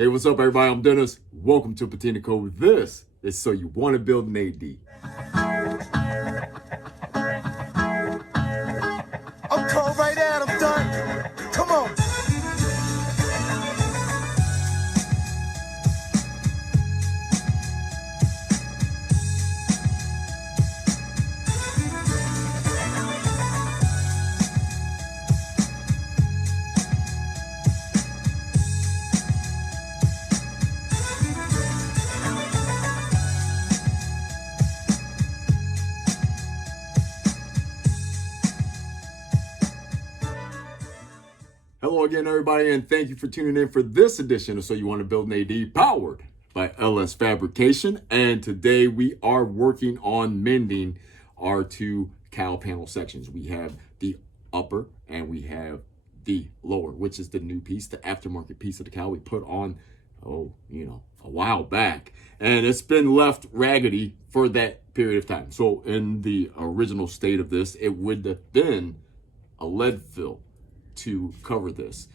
Hey, what's up, everybody? I'm Dennis. Welcome to Patinacode. This is So You Want to Build an AD. I'm cold right out, I'm done. Come on. Hello again, everybody, and thank you for tuning in for this edition of So You Want to Build an AD, powered by LS Fabrication. And today we are working on mending our two cowl panel sections. We have the upper and we have the lower, which is the new piece, the aftermarket piece of the cowl we put on, a while back. And it's been left raggedy for that period of time. So in the original state of this, it would have been a lead fill to cover this.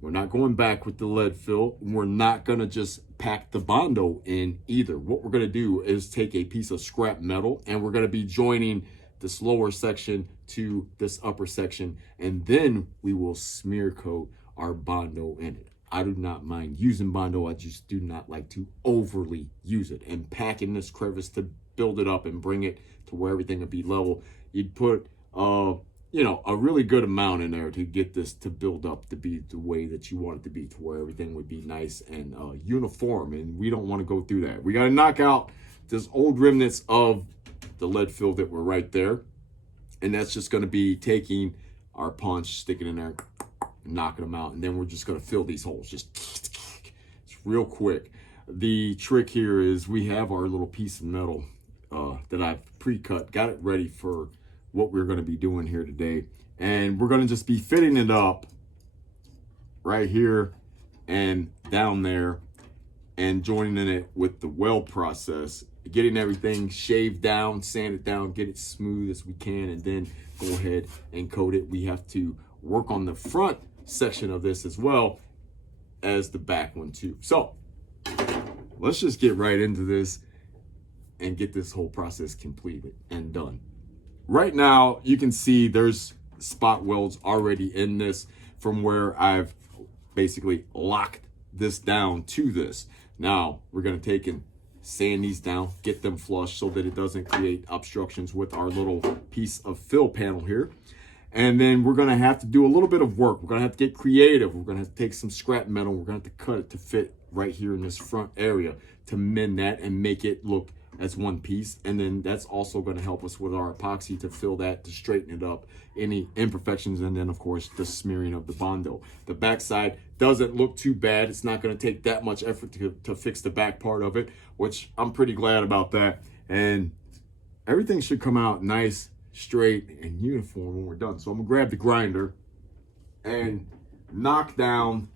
We're not going back with the lead fill. We're not gonna just pack the Bondo in either. What we're gonna do is take a piece of scrap metal and we're gonna be joining this lower section to this upper section, and then we will smear coat our Bondo in it. I do not mind using Bondo, I just do not like to overly use it. And packing this crevice to build it up and bring it to where everything would be level, you'd put a really good amount in there to get this to build up to be the way that you want it to be, to where everything would be nice and uniform. And we don't want to go through that. We got to knock out this old remnants of the lead fill that were right there. And that's just going to be taking our punch, sticking in there, knocking them out. And then we're just going to fill these holes. Just it's real quick. The trick here is we have our little piece of metal that I've pre-cut, got it ready for what we're going to be doing here today, and we're going to just be fitting it up right here and down there and joining it with the weld process, getting everything shaved down, sand it down, get it smooth as we can, and then go ahead and coat it. We have to work on the front section of this as well as the back one too. So let's just get right into this and get this whole process completed and done. Right now, you can see there's spot welds already in this from where I've basically locked this down to this. Now, we're going to take and sand these down, get them flush so that it doesn't create obstructions with our little piece of fill panel here. And then we're going to have to do a little bit of work. We're going to have to get creative. We're going to have to take some scrap metal. We're going to have to cut it to fit right here in this front area to mend that and make it look as one piece. And then that's also going to help us with our epoxy to fill that, to straighten it up, any imperfections, and then of course the smearing of the Bondo. The backside doesn't look too bad. It's not going to take that much effort to fix the back part of it, which I'm pretty glad about that. And everything should come out nice, straight, and uniform when we're done. So I'm gonna grab the grinder and knock down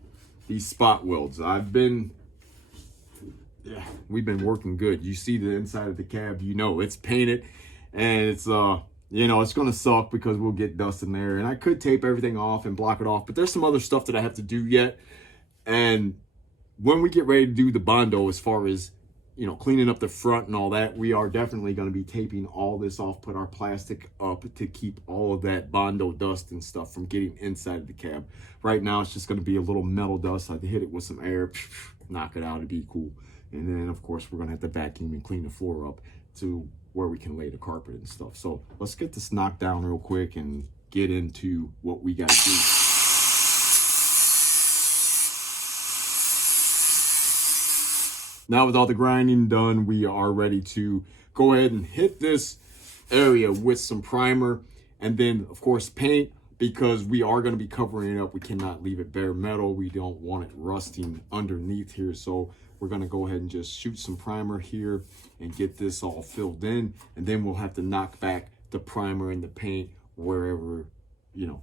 these spot welds. We've been working good. You see the inside of the cab, it's painted, and it's it's gonna suck because we'll get dust in there, and I could tape everything off and block it off, but there's some other stuff that I have to do yet. And when we get ready to do the Bondo, as far as cleaning up the front and all that, we are definitely going to be taping all this off, put our plastic up to keep all of that Bondo dust and stuff from getting inside of the cab. Right now, it's just going to be a little metal dust. I have to hit it with some air, knock it out, it'd be cool. And then, of course, we're going to have to vacuum and clean the floor up to where we can lay the carpet and stuff. So let's get this knocked down real quick and get into what we got to do. Now with all the grinding done, we are ready to go ahead and hit this area with some primer, and then of course paint, because we are going to be covering it up. We cannot leave it bare metal. We don't want it rusting underneath here. So we're going to go ahead and just shoot some primer here and get this all filled in. And then we'll have to knock back the primer and the paint wherever,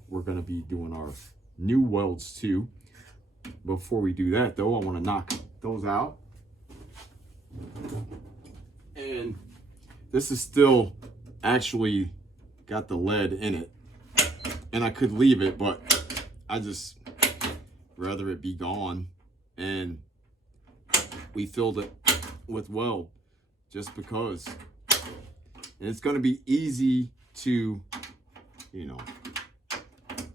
we're going to be doing our new welds too. Before we do that though, I want to knock those out. And this is still actually got the lead in it, and I could leave it, but I just rather it be gone. And we filled it with weld just because. And it's going to be easy to, you know,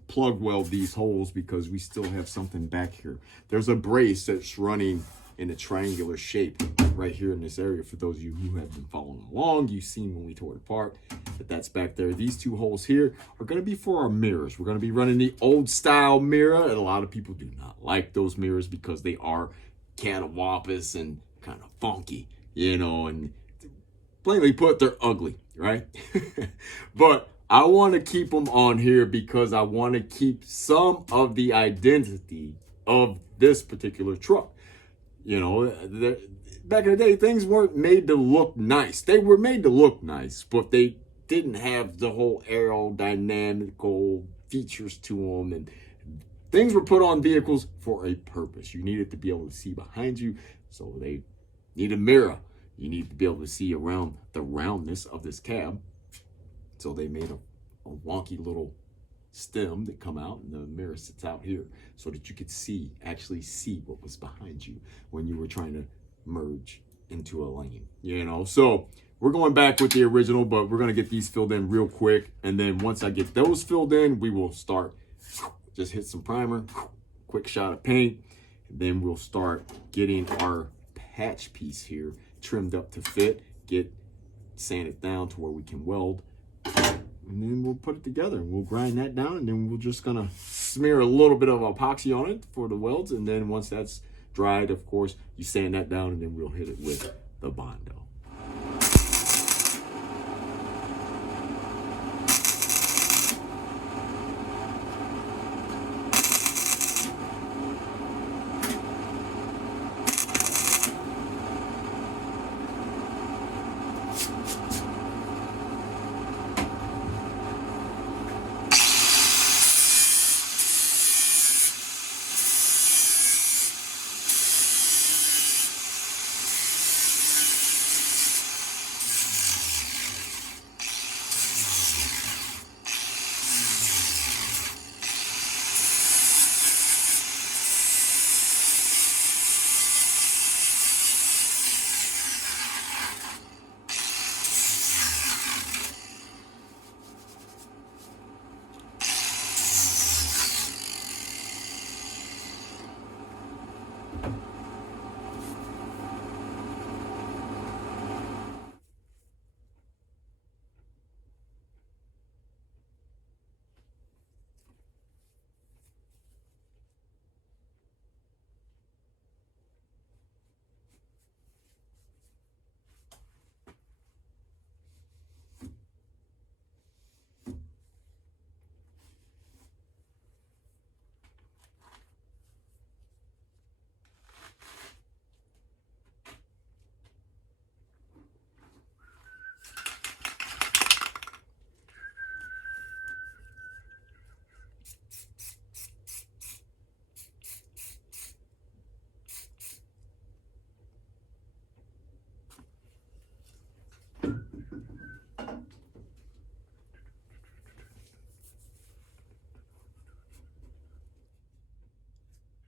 plug weld these holes because we still have something back here. There's a brace that's running in a triangular shape right here in this area. For those of you who have been following along, you've seen when we tore it apart that that's back there. These two holes here are going to be for our mirrors. We're going to be running the old style mirror, and a lot of people do not like those mirrors because they are catawampus and kind of funky, you know, and plainly put, they're ugly, right? But I want to keep them on here because I want to keep some of the identity of this particular truck. You know, back in the day, things weren't made to look nice. They were made to look nice, but they didn't have the whole aerodynamical features to them. And things were put on vehicles for a purpose. You needed to be able to see behind you, so they need a mirror. You need to be able to see around the roundness of this cab. So they made a wonky little stem that come out, and the mirror sits out here so that you could actually see what was behind you when you were trying to merge into a lane, you know. So we're going back with the original, but we're going to get these filled in real quick. And then once I get those filled in, we will start, just hit some primer, quick shot of paint, and then we'll start getting our patch piece here trimmed up to fit, get sanded down to where we can weld. And then we'll put it together and we'll grind that down, and then we're just gonna smear a little bit of epoxy on it for the welds. And then once that's dried, of course, you sand that down, and then we'll hit it with the Bondo.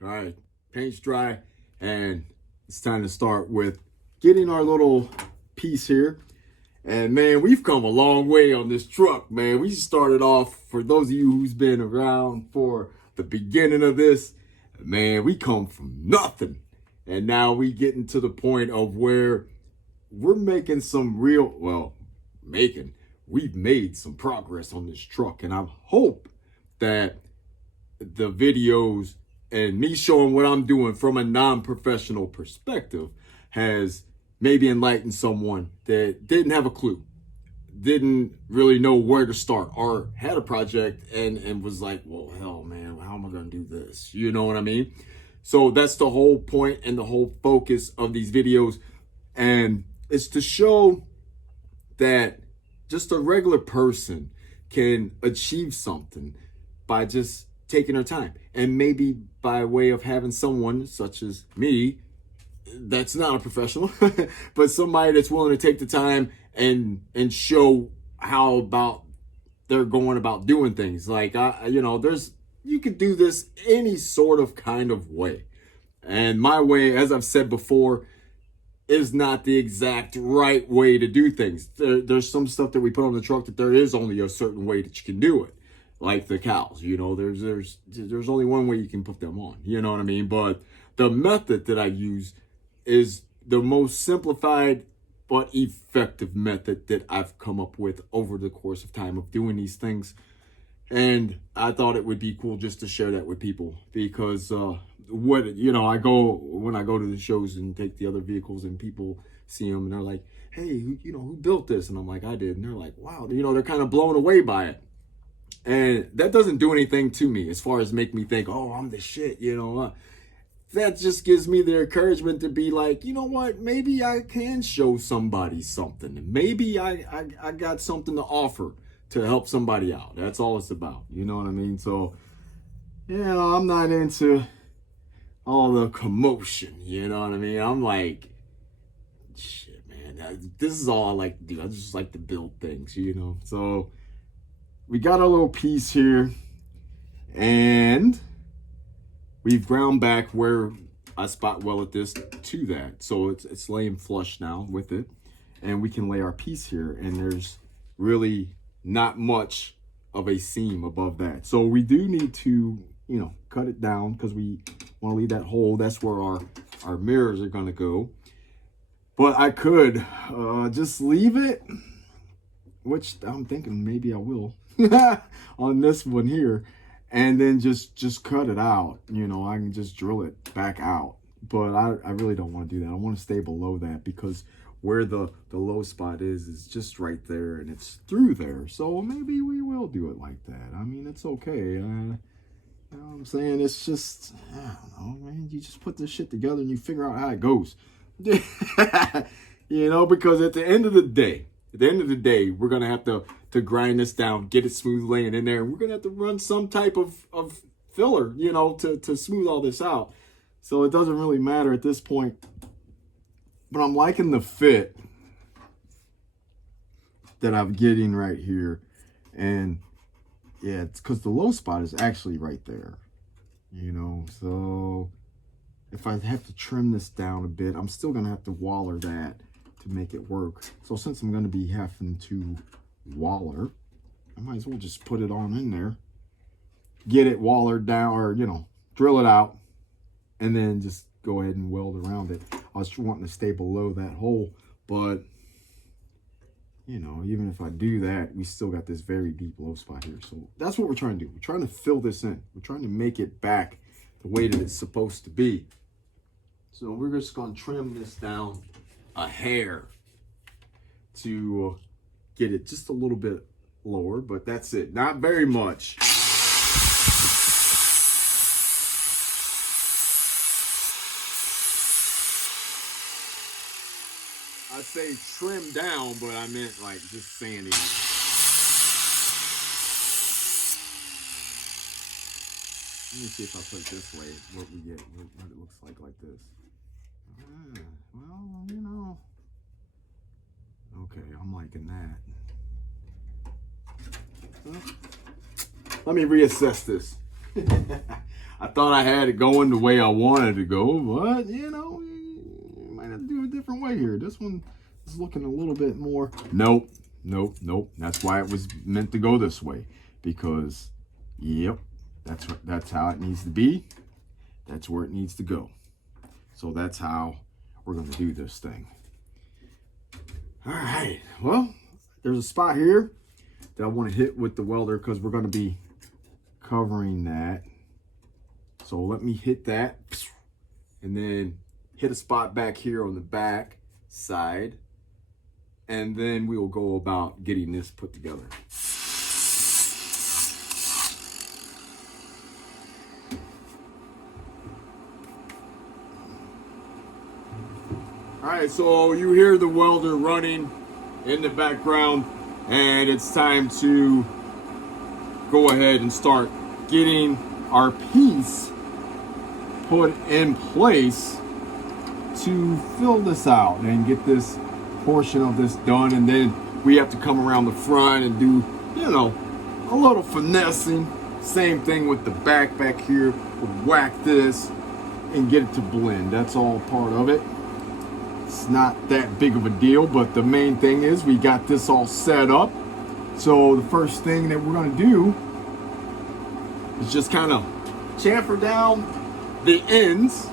All right, paint's dry, and it's time to start with getting our little piece here. And man, we've come a long way on this truck, man. We started off, for those of you who's been around for the beginning of this, man, we come from nothing. And now we getting to the point of where we're making some real, we've made some progress on this truck. And I hope that the videos and me showing what I'm doing from a non-professional perspective has maybe enlightened someone that didn't have a clue, didn't really know where to start, or had a project and was like, well, hell, man, how am I going to do this? You know what I mean? So that's the whole point and the whole focus of these videos. And it's to show that just a regular person can achieve something by just taking their time, and maybe by way of having someone such as me that's not a professional but somebody that's willing to take the time and show how about they're going about doing things. Like you could do this any sort of kind of way, and my way, as I've said before, is not the exact right way to do things. There's some stuff that we put on the truck that there is only a certain way that you can do it, like the cowls. You know, there's only one way you can put them on. You know what I mean? But the method that I use is the most simplified but effective method that I've come up with over the course of time of doing these things. And I thought it would be cool just to share that with people, because when I go to the shows and take the other vehicles and people see them and they're like, hey, who built this? And I'm like, I did. And they're like, wow, they're kind of blown away by it. And that doesn't do anything to me as far as make me think, oh, I'm the shit, That just gives me the encouragement to be like, you know what, maybe I can show somebody something. Maybe I got something to offer to help somebody out. That's all it's about. You know what I mean? So, I'm not into all the commotion. You know what I mean? I'm like, shit, man, this is all I like to do. I just like to build things, So we got our little piece here, and we've ground back where I spot welded this to that. So it's laying flush now with it, and we can lay our piece here, and there's really not much of a seam above that. So we do need to, cut it down, because we want to leave that hole. That's where our mirrors are going to go. But I could just leave it, which I'm thinking maybe I will on this one here, and then just cut it out. I can just drill it back out. But I really don't want to do that. I want to stay below that, because where the low spot is just right there, and it's through there. So maybe we will do it like that. I mean, it's okay. You know what I'm saying? It's just, I don't know, man. You just put this shit together and you figure out how it goes. Because at the end of the day, we're going to have to grind this down, get it smooth laying in there. And we're going to have to run some type of filler, to smooth all this out. So it doesn't really matter at this point. But I'm liking the fit that I'm getting right here. And yeah, it's because the low spot is actually right there. So if I have to trim this down a bit, I'm still going to have to waller that to make it work. So since I'm going to be having to waller, I might as well just put it on in there, get it wallered down, or, drill it out, and then just go ahead and weld around it. I was wanting to stay below that hole, but even if I do that, we still got this very deep low spot here. So that's what we're trying to do. We're trying to fill this in. We're trying to make it back the way that it's supposed to be. So we're just going to trim this down a hair to get it just a little bit lower, but that's it. Not very much. I say trim down, but I meant like just sanding it. Let me see if I put it this way, what we get, what it looks like this. Well, okay, I'm liking that. Well, let me reassess this. I thought I had it going the way I wanted to go, but you might have to do a different way here. This one is looking a little bit more. Nope. That's why it was meant to go this way, because yep, that's how it needs to be. That's where it needs to go. So that's how we're going to do this thing. All right. Well, there's a spot here that I want to hit with the welder, because we're going to be covering that. So let me hit that, and then hit a spot back here on the back side, and then we will go about getting this put together. All right, so you hear the welder running in the background, and it's time to go ahead and start getting our piece put in place to fill this out and get this portion of this done. And then we have to come around the front and do, a little finessing. Same thing with the back here. We'll whack this and get it to blend. That's all part of it. It's not that big of a deal, but the main thing is we got this all set up. So the first thing that we're gonna do is just kind of chamfer down the ends.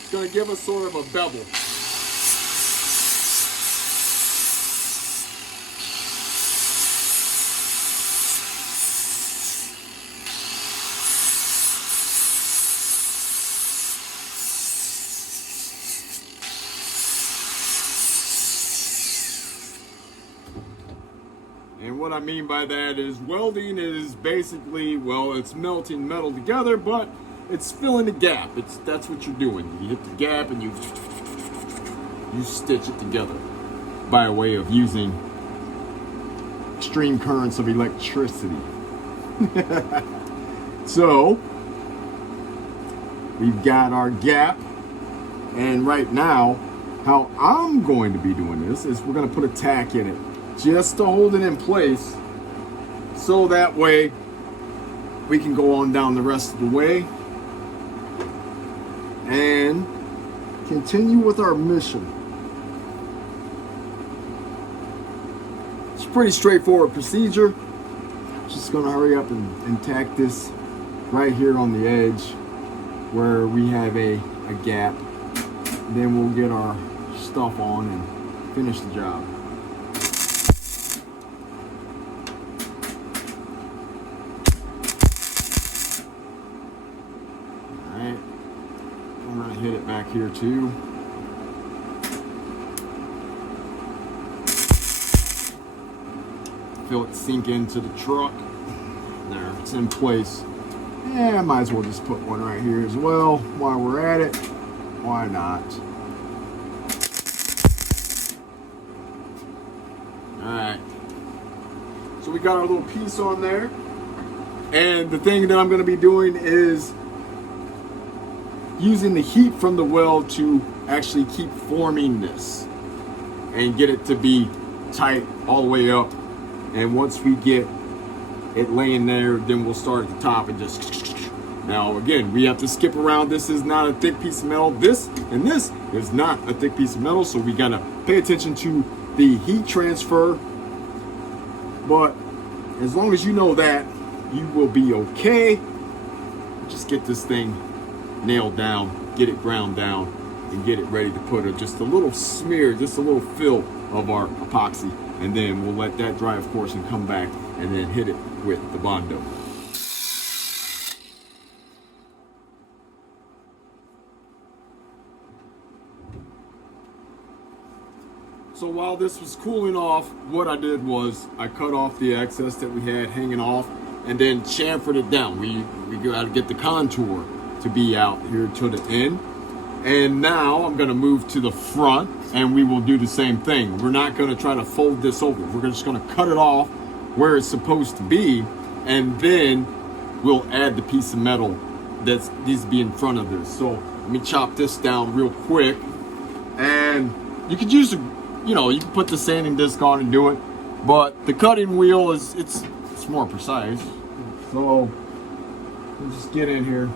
It's gonna give us sort of a bevel. And what I mean by that is welding is basically, well, it's melting metal together, but it's filling the gap. That's what you're doing. You hit the gap and you stitch it together by way of using extreme currents of electricity. So we've got our gap, and right now how I'm going to be doing this is we're going to put a tack in it just to hold it in place, so that way we can go on down the rest of the way and continue with our mission. It's a pretty straightforward procedure. Just gonna hurry up and tack this right here on the edge where we have a gap. Then we'll get our stuff on and finish the job. I'm going to hit it back here too. Feel it sink into the truck. There, it's in place. Yeah, I might as well just put one right here as well while we're at it. Why not? Alright. So we got our little piece on there. And the thing that I'm going to be doing is using the heat from the weld to actually keep forming this and get it to be tight all the way up. And once we get it laying there, then we'll start at the top and just. Now again, we have to skip around. This is not a thick piece of metal. This is not a thick piece of metal, so we gotta pay attention to the heat transfer. But as long as you know that, you will be okay. Just get this thing nailed down, get it ground down, and get it ready to put just a little smear, just a little fill of our epoxy, and then we'll let that dry, of course, and come back and then hit it with the Bondo. So while this was cooling off, what I did was I cut off the excess that we had hanging off and then chamfered it down. We got to get the contour to be out here to the end. And now I'm going to move to the front and we will do the same thing. We're not going to try to fold this over. We're just going to cut it off where it's supposed to be, and then we'll add the piece of metal that needs to be in front of this. So let me chop this down real quick. And you could use you can put the sanding disc on and do it, but the cutting wheel it's more precise. So we'll just get in here.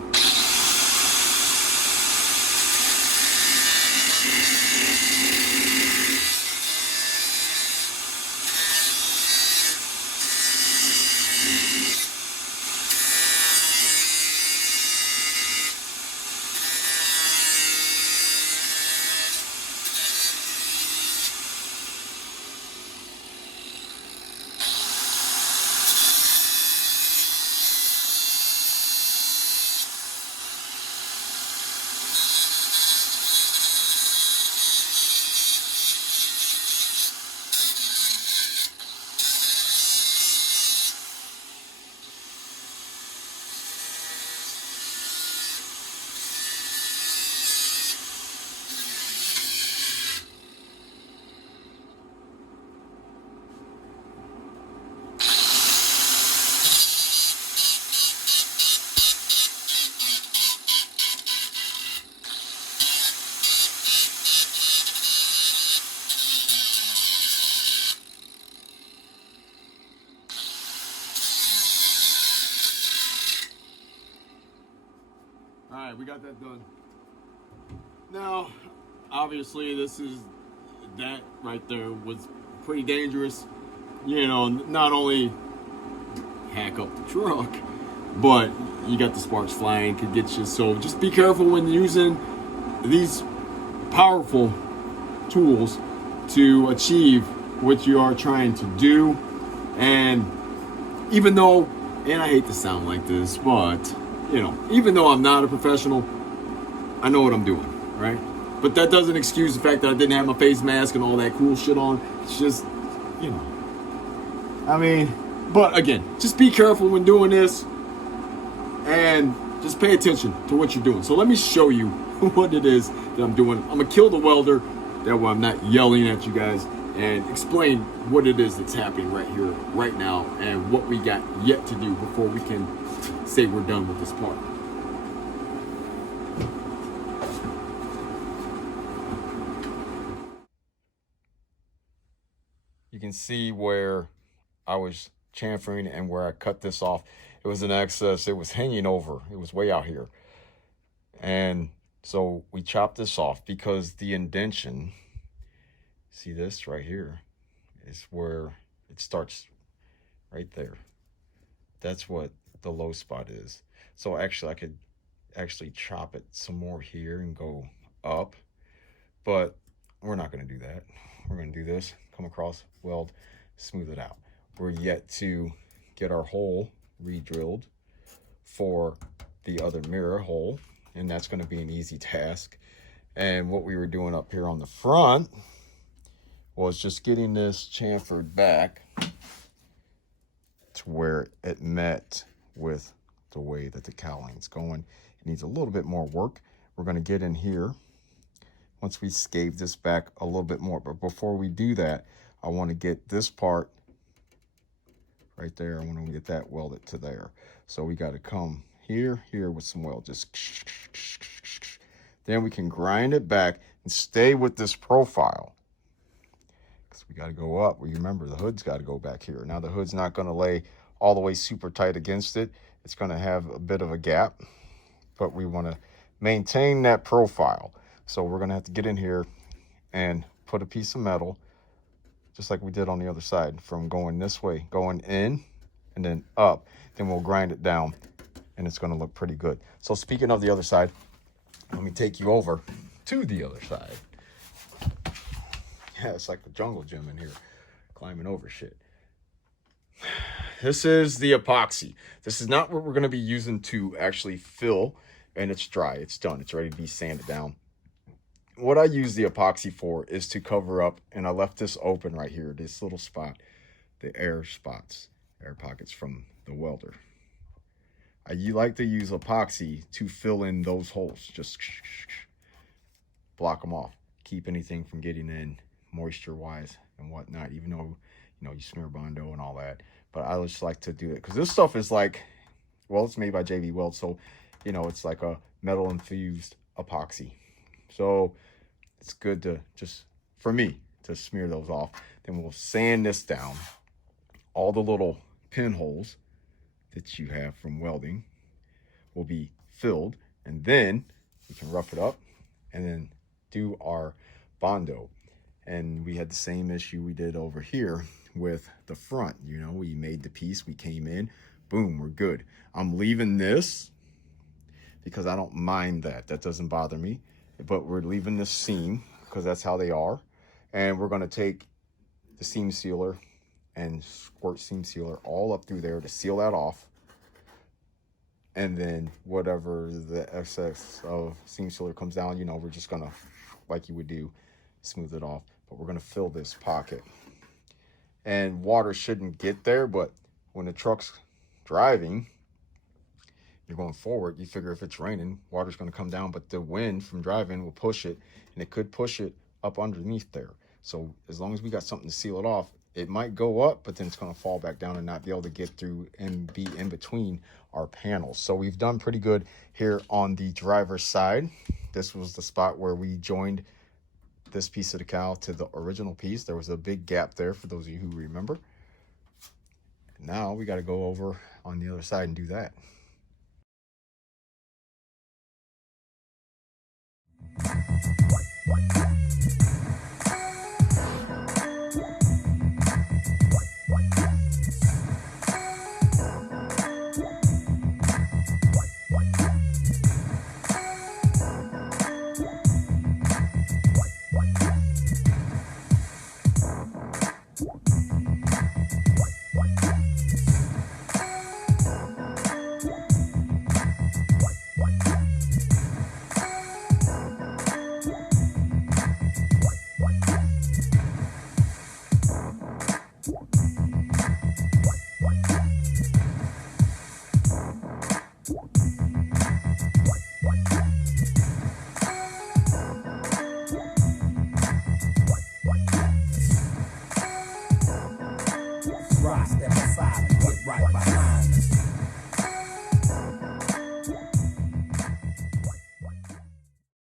we got that done. Now, obviously, that right there was pretty dangerous. You know, not only hack up the truck, but you got the sparks flying, could get you. So just be careful when using these powerful tools to achieve what you are trying to do. And even though, and I hate to sound like this, but you know, even though I'm not a professional, I know what I'm doing, right? But that doesn't excuse the fact that I didn't have my face mask and all that cool shit on. It's just, you know, I mean, but again, just be careful when doing this and just pay attention to what you're doing. So let me show you what it is that I'm doing. I'm gonna kill the welder, that way I'm not yelling at you guys, and explain what it is that's happening right here, right now, and what we got yet to do before we can say we're done with this part. You can see where I was chamfering and where I cut this off. It was in excess, it was hanging over, it was way out here. And so we chopped this off because the indention, see this right here, is where it starts right there. That's what the low spot is. So actually I could actually chop it some more here and go up, but we're not gonna do that. We're gonna do this, come across, weld, smooth it out. We're yet to get our hole re-drilled for the other mirror hole, and that's gonna be an easy task. And what we were doing up here on the front was just getting this chamfered back to where it met with the way that the cowling's going. It needs a little bit more work. We're going to get in here once we scave this back a little bit more. But before we do that, I want to get this part right there. I want to get that welded to there. So we got to come here with some weld. Just then we can grind it back and stay with this profile. We got to go up. Well, you remember the hood's got to go back here. Now the hood's not going to lay all the way super tight against it. It's going to have a bit of a gap, but we want to maintain that profile. So we're going to have to get in here and put a piece of metal, just like we did on the other side, from going this way, going in and then up. Then we'll grind it down and it's going to look pretty good. So speaking of the other side, let me take you over to the other side. Yeah, it's like the jungle gym in here, climbing over shit. This is the epoxy. This is not what we're going to be using to actually fill, and it's dry. It's done. It's ready to be sanded down. What I use the epoxy for is to cover up, and I left this open right here, this little spot, the air spots, air pockets from the welder. I like to use epoxy to fill in those holes. Just block them off. Keep anything from getting in moisture wise and whatnot, even though you smear Bondo and all that. But I just like to do it because this stuff is like, well, it's made by JV Weld, so it's like a metal infused epoxy. So it's good to just, for me, to smear those off. Then we'll sand this down. All the little pinholes that you have from welding will be filled, and then we can rough it up and then do our Bondo. And we had the same issue we did over here with the front. We made the piece, we came in, boom, we're good. I'm leaving this because I don't mind that. That doesn't bother me. But we're leaving this seam because that's how they are. And we're going to take the seam sealer and squirt seam sealer all up through there to seal that off. And then whatever the excess of seam sealer comes down, we're just going to, like you would do, smooth it off. But we're going to fill this pocket. And water shouldn't get there, but when the truck's driving, you're going forward, you figure if it's raining, water's going to come down, but the wind from driving will push it, and it could push it up underneath there. So as long as we got something to seal it off, it might go up, but then it's going to fall back down and not be able to get through and be in between our panels. So we've done pretty good here on the driver's side. This was the spot where we joined this piece of the cowl to the original piece. There was a big gap there for those of you who remember. Now we got to go over on the other side and do that. Step